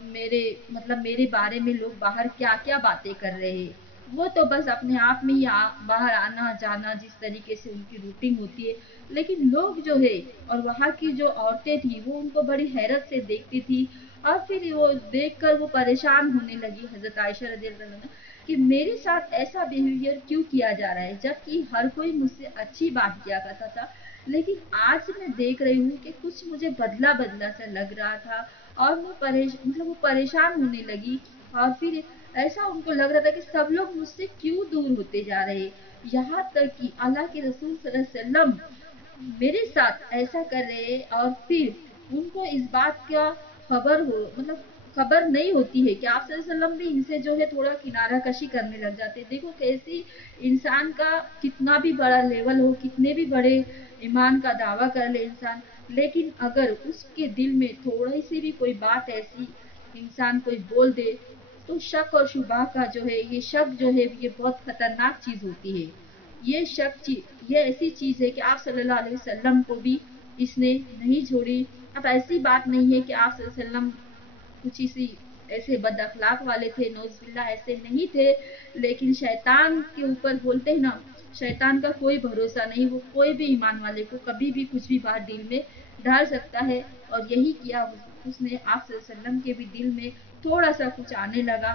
मेरे बारे में लोग बाहर क्या क्या बातें कर रहे हैं। वो तो बस अपने आप में ही बाहर आना जाना जिस तरीके से उनकी रूटीन होती है, लेकिन लोग जो है और वहाँ की जो औरतें थी वो उनको बड़ी हैरत से देखती थी। और फिर वो देखकर वो परेशान होने लगी हजरत आयशा रजी अल्लाह अन्हा कि मेरे साथ ऐसा बिहेवियर क्यों किया जा रहा है, जबकि हर कोई मुझसे अच्छी बात किया करता था। लेकिन आज मैं देख रही हूँ कि कुछ मुझे बदला बदला सा लग रहा था और मैं वो परेशान होने लगी। और फिर ऐसा उनको लग रहा था कि सब लोग मुझसे क्यों दूर होते जा रहे, यहाँ तक कि अल्लाह के रसूल सल्लल्लाहु अलैहि वसल्लम मेरे साथ ऐसा कर रहे हैं। और फिर उनको इस बात का खबर हो खबर नहीं होती है कि आप सल्लल्लाहु अलैहि वसल्लम भी इनसे जो है थोड़ा किनारा कशी करने लग जाते हैं। देखो कैसी इंसान का कितना भी बड़ा लेवल हो, कितने भी बड़े ईमान का दावा कर ले इंसान, लेकिन अगर उसके दिल में थोड़ी सी भी कोई बात ऐसी इंसान कोई बोल दे तो शक और शुबा का जो है, ये शक जो है ये बहुत खतरनाक चीज होती है। ये ऐसी चीज है कि आप सल्लल्लाहु अलैहि वसल्लम को भी इसने नहीं छोड़ी। अब ऐसी बात नहीं है कि आप सल्लल्लाहु अलैहि वसल्लम कुछ इसी ऐसे बद अखलाक वाले थे, नौजुबिल्लाह ऐसे नहीं थे, लेकिन शैतान के ऊपर बोलते हैं ना, शैतान का कोई भरोसा नहीं, वो कोई भी ईमान वाले को कभी भी कुछ भी बात दिल में डाल सकता है। और यही किया उसने, आप सल्लल्लाहु अलैहि वसल्लम के भी दिल में थोड़ा सा कुछ आने लगा।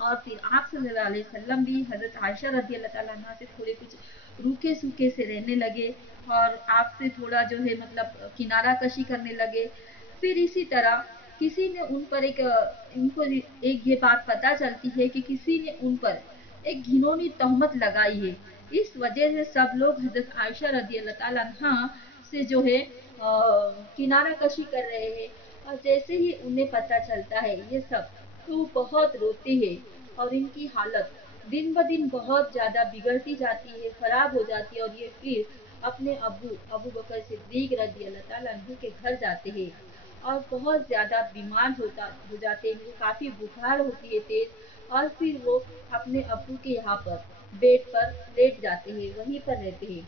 और फिर आप सल्लल्लाहु अलैहि वसल्लम भी हजरत आयशा रदी अल्लाह ताला अन्हा से थोड़े कुछ रूखे सूखे से रहने लगे और आपसे थोड़ा जो है किनारा कशी करने लगे। फिर इसी तरह किसी ने उन पर इनको एक ये बात पता चलती है कि किसी ने उन पर एक घिनौनी तहमत लगाई है। इस वजह से सब लोग हजरत आयशा रदी अल्लाह ताला अन्हा से जो है किनारा कशी कर रहे हैं। और जैसे ही उन्हें पता चलता है ये सब, तो वो बहुत रोते हैं और इनकी हालत दिन ब दिन बहुत ज्यादा बिगड़ती जाती है, खराब हो जाती है। और ये फिर अपने अबू बकर सिद्दीक रजी अल्लाह ताला अन्हु के घर जाते हैं और बहुत ज्यादा बीमार हो जाते हैं, इनको काफी बुखार होती है तेज। और फिर वो अपने अब्बू के यहाँ पर बेड पर लेट जाते हैं, वहीं पर रहते हैं।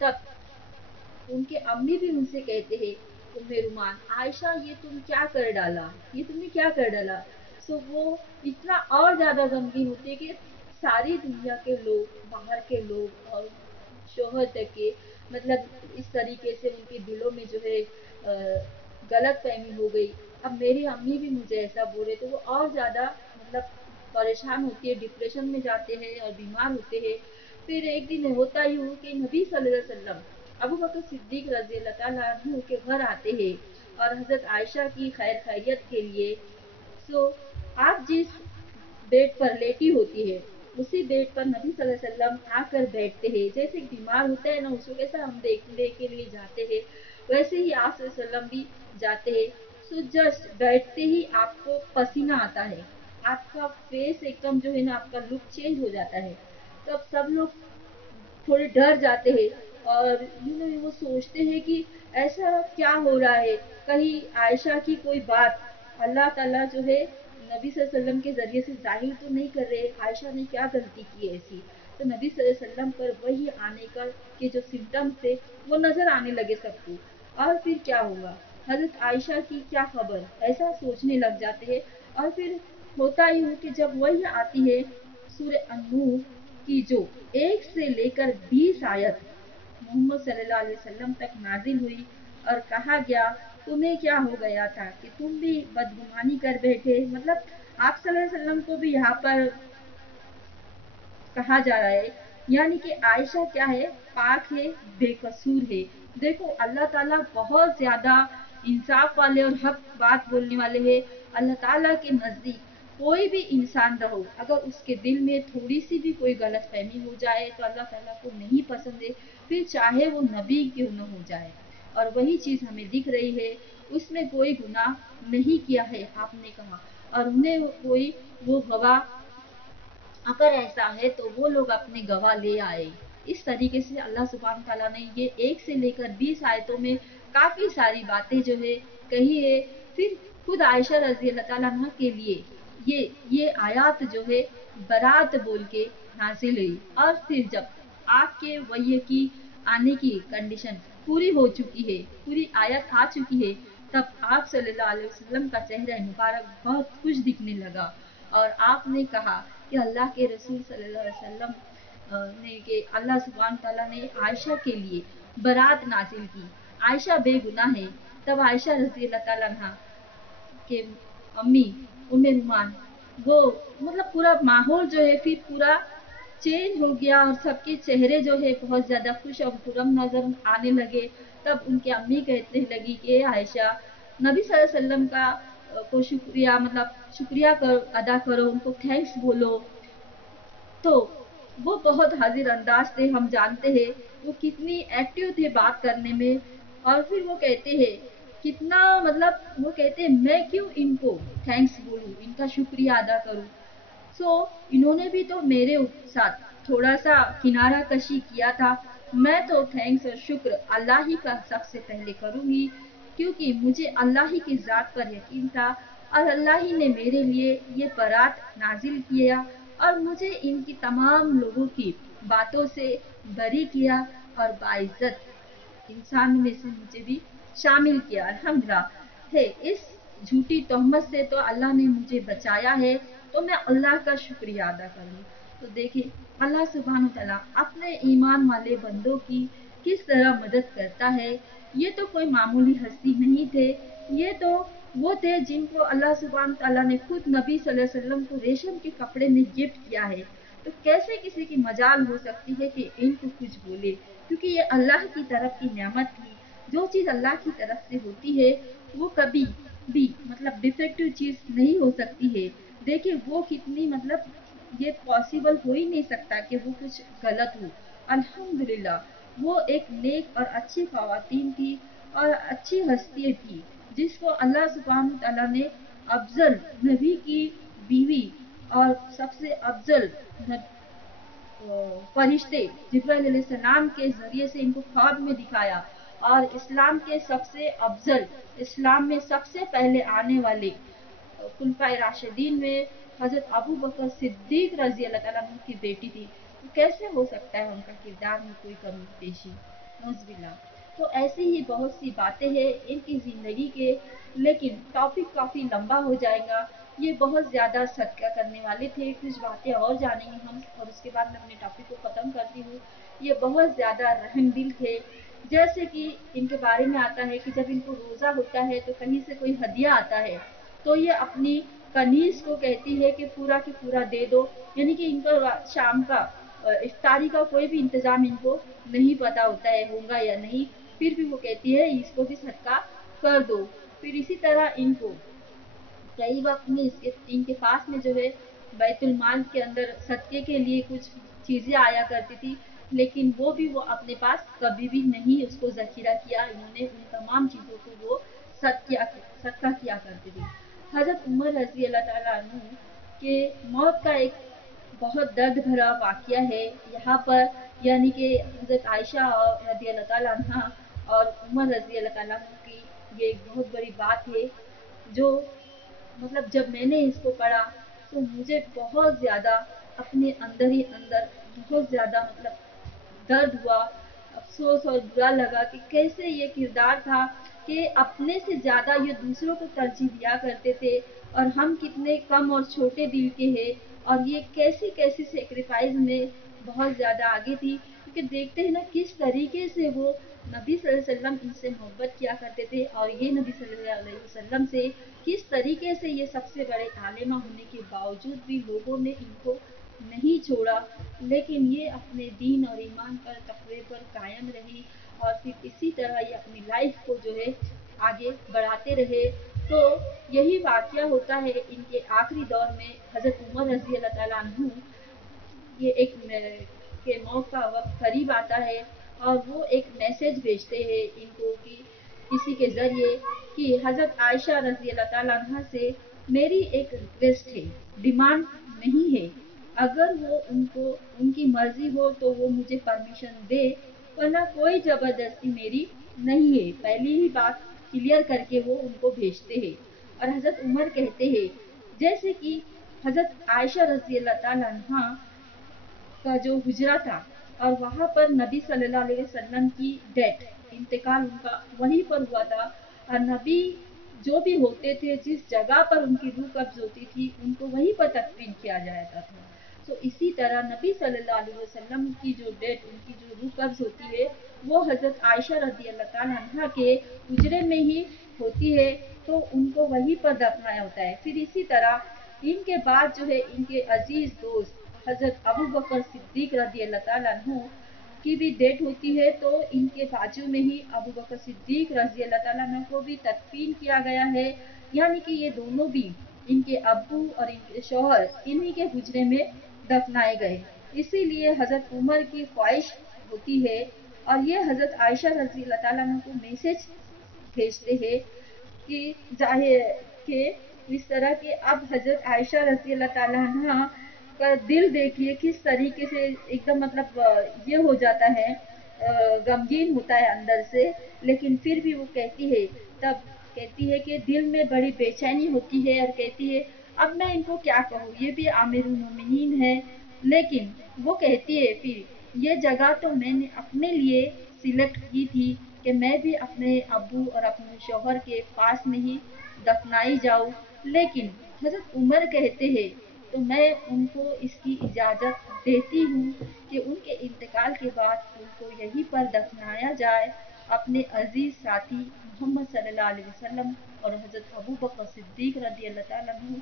तब उनके अम्मी भी उनसे कहते हैं, उम्मे रुमान, आयशा ये तुम क्या कर डाला, ये तुमने क्या कर डाला। सो वो इतना और ज्यादा गमगीन होती है कि सारी दुनिया के लोग, बाहर के लोग और शोहर तक के इस तरीके से उनके दिलों में जो है गलत फहमी हो गई। अब मेरी अम्मी भी मुझे ऐसा बोले तो वो और ज्यादा परेशान होती है, डिप्रेशन में जाते हैं और बीमार होते हैं। फिर एक दिन होता ही हो कि नबी सल्लल्लाहु अलैहि वसल्लम अबू बकर सिद्दीक रजी अल्लाह ताला अन्हु के घर आते हैं और हजरत आयशा की खैर खैरियत के लिए। सो आप जिस बेड पर लेटी होती है उसी बेड पर नबी सल्लल्लाहु अलैहि वसल्लम आकर बैठते हैं। जैसे एक बीमार होता है ना, उसको कैसा हम देखने के लिए जाते हैं, वैसे ही आप सल्लल्लाहु अलैहि वसल्लम भी जाते हैं। सो जस्ट बैठते ही आपको पसीना आता है, आपका फेस एकदम जो है ना, आपका लुक चेंज हो जाता है। तब सब लोग थोड़े डर जाते हैं और वो सोचते हैं कि ऐसा क्या हो रहा है, कहीं आयशा की कोई बात अल्लाह ताला जो है नबी सल्लल्लाहु अलैहि वसल्लम के जरिए से जाहिर तो नहीं कर रहे, आयशा ने क्या गलती की ऐसी। तो नबी सल्लल्लाहु अलैहि वसल्लम पर वही आने का के जो सिम्टम्स थे वो नजर आने लगे सबको। और फिर क्या होगा, हजरत आयशा की क्या खबर, ऐसा सोचने लग जाते हैं। और फिर होता ही हो कि जब वही आती है सूरह अन-नूर की जो 1 से लेकर 20 आयत मोहम्मद सल्लल्लाहु अलैहि वसल्लम तक नाजिल हुई और कहा गया तुम्हें क्या हो गया था कि तुम भी बदगुमानी कर बैठे। आप सल्लल्लाहु अलैहि वसल्लम को भी यहाँ पर कहा जा रहा है, यानी कि आयशा क्या है, पाक है, बेकसूर है। देखो अल्लाह ताला बहुत ज्यादा इंसाफ वाले और हक बात बोलने वाले हैं। अल्लाह ताला के नजदीक कोई भी इंसान रहो, अगर उसके दिल में थोड़ी सी भी कोई गलत फहमी हो जाए तो अल्लाह ताला को नहीं पसंद है, फिर चाहे वो नबी क्यों न हो जाए। और वही चीज हमें दिख रही है, उसमें कोई गुनाह नहीं किया है आपने कहा, और उन्हें कोई वो गवाह अगर ऐसा है तो वो लोग अपने गवाह ले आए। इस तरीके से अल्लाह सुब्हान ताला ने ये 1 से लेकर 20 आयतों में काफी सारी बातें जो है कही है। फिर खुद आयशा रजी अल्लाह ताला अन्हा के लिए ये आयत जो है बरात बोल के नाजिल हुई। और फिर जब आपके वही की आने की कंडीशन पूरी हो चुकी है, पूरी आयत आ चुकी है, तब आप सल्लल्लाहु अलैहि वसल्लम का चेहरा मुबारक बहुत खुश दिखने लगा। और आपने कहा कि अल्लाह के रसूल सल्लल्लाहु अलैहि वसल्लम ने कि अल्लाह सुब्हान ताला ने आयशा के लिए बरात नाजिल की। आयशा बेगुनाह है। तब आयशा रजी अल्लाह ताला अन्हा के अम्मी उम्मे रुमान वो मतलब पूरा माहौल जो है फिर पूरा चेंज हो गया और सबके चेहरे जो है बहुत ज्यादा खुश और खुरम नजर आने लगे। तब उनकी अम्मी कहने लगी कि आयशा नबी सल्लल्लाहु अलैहि वसल्लम का को शुक्रिया मतलब शुक्रिया अदा करो, उनको थैंक्स बोलो। तो वो बहुत हाजिर अंदाज थे, हम जानते हैं वो कितनी एक्टिव थे बात करने में। और फिर वो कहते हैं कितना मतलब वो कहते हैं मैं क्यों इनको थैंक्स बोलूं, इनका शुक्रिया अदा करूं। इन्होंने भी तो मेरे साथ थोड़ा सा किनारा कशी किया था। मैं तो थैंक्स और शुक्र अल्लाह ही का सबसे पहले करूंगी, क्योंकि मुझे अल्लाह ही की जात पर यकीन था और अल्लाह ही ने मेरे लिए ये बरात नाजिल किया और मुझे इनकी तमाम लोगों की बातों से बरी किया और बाइज्जत इंसान में से मुझे भी शामिल किया। अल्हम्दुलिल्लाह है इस झूठी तोहमत से तो अल्लाह ने मुझे बचाया है, तो मैं अल्लाह का शुक्रिया अदा करूं। तो देखिए अल्लाह सुब्हान तआला अपने ईमान वाले बंदों की किस तरह मदद करता है। ये तो कोई मामूली हस्ती नहीं थे, ये तो वो थे जिनको अल्लाह सुब्हान तआला ने खुद नबी सल्लल्लाहु अलैहि वसल्लम को रेशम के कपड़े में गिफ्ट किया है। तो कैसे किसी की मजाल हो सकती है कि इनको कुछ बोले, क्योंकि ये अल्लाह की तरफ की नेमत थी। जो चीज अल्लाह की तरफ से होती है वो कभी भी मतलब डिफेक्टिव चीज नहीं हो सकती है। देखिए वो कितनी मतलब ये पॉसिबल हो ही नहीं सकता कि वो कुछ गलत हो। अल्हम्दुलिल्लाह वो एक नेक और अच्छी खवातीन थी और अच्छी हस्ती थी, जिसको अल्लाह सुब्हान तआला ने अफजल नबी की बीवी और सबसे अफजल फरिश्ते जिब्राइल अलैहिस्सलाम के जरिए से इनको ख्वाब में दिखाया। और इस्लाम के सबसे अफजल इस्लाम में सबसे पहले आने वाले खुलफाए राशिदीन में हजरत अबू बकर सिद्दीक रजी अल्लाह ताला अन्हु की बेटी थी। तो कैसे हो सकता है उनका किरदार में कोई कमी पेशी, नौज़बिल्ला। तो ऐसी ही बहुत सी बातें हैं इनकी जिंदगी के, लेकिन टॉपिक काफी लंबा हो जाएगा। ये बहुत ज्यादा सदका करने वाले थे, कुछ बातें और जानेंगे हम और उसके बाद मैं अपने टॉपिक को खत्म करती हूँ। ये बहुत ज्यादा रहम दिल थे। जैसे कि इनके बारे में आता है कि जब इनको रोजा होता है तो कहीं से कोई हदिया आता है तो ये अपनी कनीज को कहती है कि पूरा के पूरा दे दो। यानी कि इनका शाम का इफ्तारी का कोई भी इंतजाम इनको नहीं पता होता है होगा या नहीं, फिर भी वो कहती है इसको भी सदका कर दो। फिर इसी तरह इनको कई वक्त में इनके पास में जो है बैतुल माल के अंदर सदके के लिए कुछ चीजें आया करती थी, लेकिन वो अपने पास कभी भी नहीं उसको जखीरा किया। इन्होंने उन तमाम चीजों को वो सदका किया करती थी। हजरत उमर रजी अल्लाह ताला अन्हु के मौत का एक बहुत दर्द भरा वाकया है यहाँ पर। यानी कि हजरत आयशा रजी अल्लाह ताला अन्हा और उमर रजी अल्लाह ताला अन्हु की ये एक बहुत बड़ी बात है, जो मतलब जब मैंने इसको पढ़ा तो मुझे बहुत ज्यादा अपने अंदर ही अंदर बहुत ज्यादा मतलब दर्द हुआ, अफसोस और बुरा लगा कि कैसे ये किरदार था कि अपने से ज्यादा ये दूसरों को तरजीह दिया करते थे और हम कितने कम और छोटे दिल के हैं। और ये कैसी कैसी सेक्रीफाइस में बहुत ज्यादा आगे थी, क्योंकि देखते हैं ना किस तरीके से वो नबी सल्लल्लाहु अलैहि वसल्लम इनसे मोहब्बत किया करते थे और ये नबी सल्लल्लाहु अलैहि वसल्लम से किस तरीके से ये सबसे बड़े आलिमा होने के बावजूद भी लोगों ने इनको नहीं छोड़ा, लेकिन ये अपने दीन और ईमान पर तकवे पर कायम रही और फिर इसी तरह ये अपनी लाइफ को जो है आगे बढ़ाते रहे। तो यही वाकया होता है इनके आखिरी दौर में। हजरत उमर रजी अल्लाह ताला अन्हु ये एक के मौत का वक्त करीब आता है और वो एक मैसेज भेजते हैं इनको कि किसी के जरिए कि हजरत आयशा रजी अल्लाह ताला अन्हा से मेरी एक रिक्वेस्ट है, डिमांड नहीं है, अगर वो उनको उनकी मर्जी हो तो वो मुझे परमिशन दे, वरना कोई जबरदस्ती मेरी नहीं है। पहली ही बात क्लियर करके वो उनको भेजते हैं। और हजरत उमर कहते हैं, जैसे कि हजरत आयशा रजी अल्लाह ताला अन्हा का जो हुजरा था और वहाँ पर नबी सल्लल्लाहु अलैहि वसल्लम की डेथ, इंतकाल उनका वहीं पर हुआ था। और नबी जो भी होते थे, जिस जगह पर उनकी रूह कब्ज होती थी, उनको वहीं पर तदफीन किया जाता था। तो इसी तरह नबी सल्लल्लाहु अलैहि वसल्लम की जो डेथ, उनकी जो रूह कब्ज होती है, वो हजरत आयशा रदी अल्लाह ताला अन्हा के हुजरे में ही होती है, तो उनको वहीं पर दफनाया होता है। फिर इसी तरह इनके बाद जो है इनके अजीज दोस्त हजरत अबू बकर सिद्दीक रदी अल्लाह ताला अन्हु की भी डेथ होती है, तो इनके बाजू में ही अबू बकर सिद्दीक रजी अल्लाह ताला अन्हु को भी तदफीन किया गया है। यानी कि ये दोनों भी, इनके अब्बू और इनके शौहर, इन्हीं के हुजरे में दफनाए गए। इसीलिए हजरत उमर की ख्वाहिश होती है और ये हजरत आयशा रजी अल्लाह ताला अन्हु को मैसेज भेजते हैं कि जाहिर के इस तरह के अब हजरत आयशा रजी अल्लाह ताला अन्हा का दिल देखिए किस तरीके से एकदम मतलब ये हो जाता है, गमगीन होता है अंदर से। लेकिन फिर भी वो कहती है, तब कहती है कि दिल में बड़ी बेचैनी होती है और कहती है अब मैं इनको क्या कहूँ, ये भी आमिरुल मोमिनीन है। लेकिन वो कहती है फिर ये जगह तो मैंने अपने लिए सिलेक्ट की थी कि मैं भी अपने अब्बू और अपने शौहर के पास में ही दफनाई जाऊँ। लेकिन हजरत उमर कहते हैं तो मैं उनको इसकी इजाज़त देती हूँ कि उनके इंतकाल के बाद उनको यहीं पर दफनाया जाए, अपने अजीज साथी मोहम्मद सल्लल्लाहु अलैहि वसल्लम और हजरत अबू बकर सिद्दीक रदी अल्लाह ताला अन्हु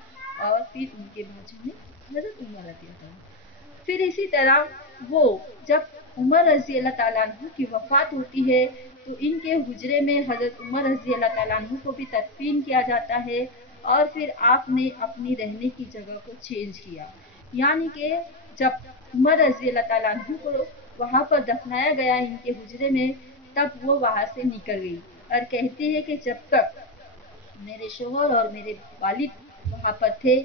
और फिर उनके बाजू में हजरत उमर रदी अल्लाह ताला। फिर इसी तरह वो जब उमर रजी अल्लाह ताला अन्हु की वफात होती है, तो इनके हुजरे में हजरत उमर रजी अल्लाह ताला अन्हु को भी तदफीन किया जाता है। और फिर आपने अपनी रहने की जगह को चेंज किया, यानी कि जब उमर रजी अल्लाह ताला अन्हु को वहाँ पर दफनाया गया इनके हुजरे में, तब वो वहाँ से निकल गई और कहती है कि जब तक मेरे शोहर और मेरे वालिद वहाँ पर थे,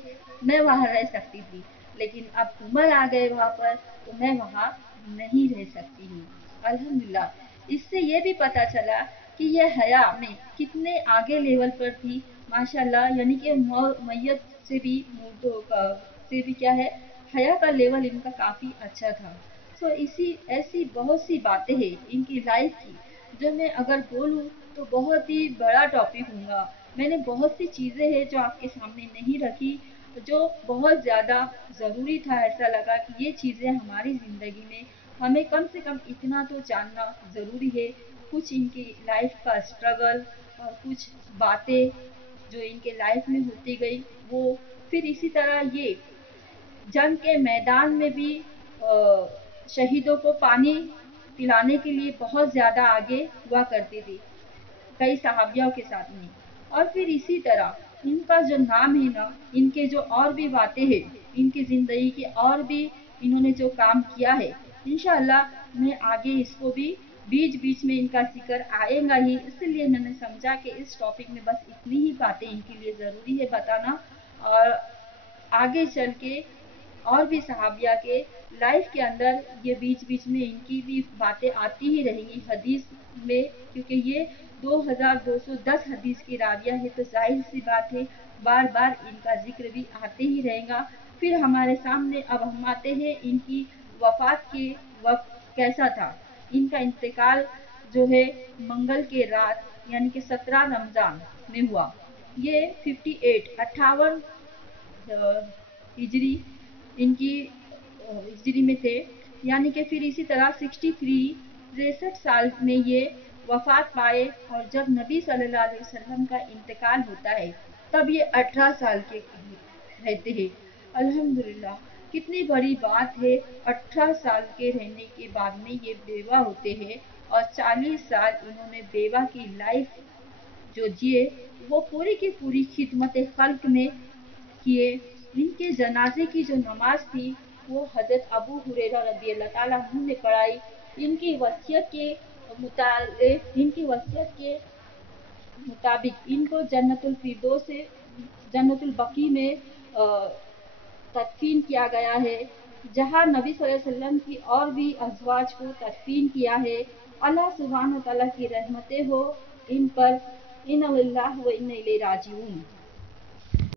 मैं वहाँ रह सकती थी, लेकिन अब उमर आ गए वहाँ पर, तो मैं वहाँ नहीं रह सकती हूँ। अल्हम्दुलिल्लाह, इससे ये भी पता चला कि ये हया में कितने आगे लेवल पर थी माशाल्लाह। यानी कि मैयत से भी मुर्दों का से भी क्या है, हया का लेवल इनका काफ़ी अच्छा था। सो इसी ऐसी बहुत सी बातें हैं इनकी लाइफ की, जो मैं अगर बोलूँ तो बहुत ही बड़ा टॉपिक होगा। मैंने बहुत सी चीज़ें हैं जो आपके सामने नहीं रखी, जो बहुत ज़्यादा ज़रूरी था। ऐसा लगा कि ये चीज़ें हमारी ज़िंदगी में हमें कम से कम इतना तो जानना ज़रूरी है। कुछ इनकी लाइफ का स्ट्रगल और कुछ बातें जो इनके लाइफ में होती गई वो। फिर इसी तरह ये जंग के मैदान में भी शहीदों को पानी पिलाने के लिए बहुत ज़्यादा आगे हुआ करती थी कई सहाबियों के साथ में। और फिर इसी तरह इनका जो नाम है ना, इनके जो और भी बातें हैं, इनकी ज़िंदगी के और भी इन्होंने जो काम किया है, इंशाअल्लाह मैं आगे इसको भी बीच बीच में इनका जिक्र आएगा ही। इसलिए मैंने समझा कि इस टॉपिक में बस इतनी ही बातें इनके लिए ज़रूरी है बताना, और आगे चल के और भी सहाबिया के लाइफ के अंदर ये बीच बीच में इनकी भी बातें आती ही रहेंगी हदीस में, क्योंकि ये 2210 हदीस की राविया है, तो जाहिर सी बात है बार बार इनका जिक्र भी आते ही रहेगा। फिर हमारे सामने अब हम आते हैं इनकी वफात के वक्त कैसा था। इनका इंतकाल जो है मंगल के रात यानी कि 17 रमज़ान में हुआ। ये 58 हिजरी इनकी हिजरी में थे, यानी कि फिर इसी तरह 63 साल में ये वफात पाए। और जब नबी सल्लल्लाहु अलैहि वसल्लम का इंतकाल होता है तब ये 18 साल के रहते हैं। अल्हम्दुलिल्लाह, कितनी बड़ी बात है। 18 साल के रहने के बाद में ये बेवा होते हैं और 40 साल इन्होंने बेवा की लाइफ जो जिए वो पूरी की पूरी खिदमत खल्क में किए। इनके जनाजे की जो नमाज थी वो हजरत अबू हुरैरा रज़ी अल्लाह ताला अन्हु ने पढ़ाई। इनकी वसीयत के इनकी वसीयत के मुताबिक इनको जन्नतुल फिरदौस से जन्नतुल बकी में तदफीन किया गया है। جہاں نبی صلی اللہ علیہ وسلم کی اور بھی ازواج کو تدفین کیا ہے۔ اللہ سبحانہ و تعالیٰ کی رحمتیں ہو ان پر، ان اللہ و ان الیہ راجعون۔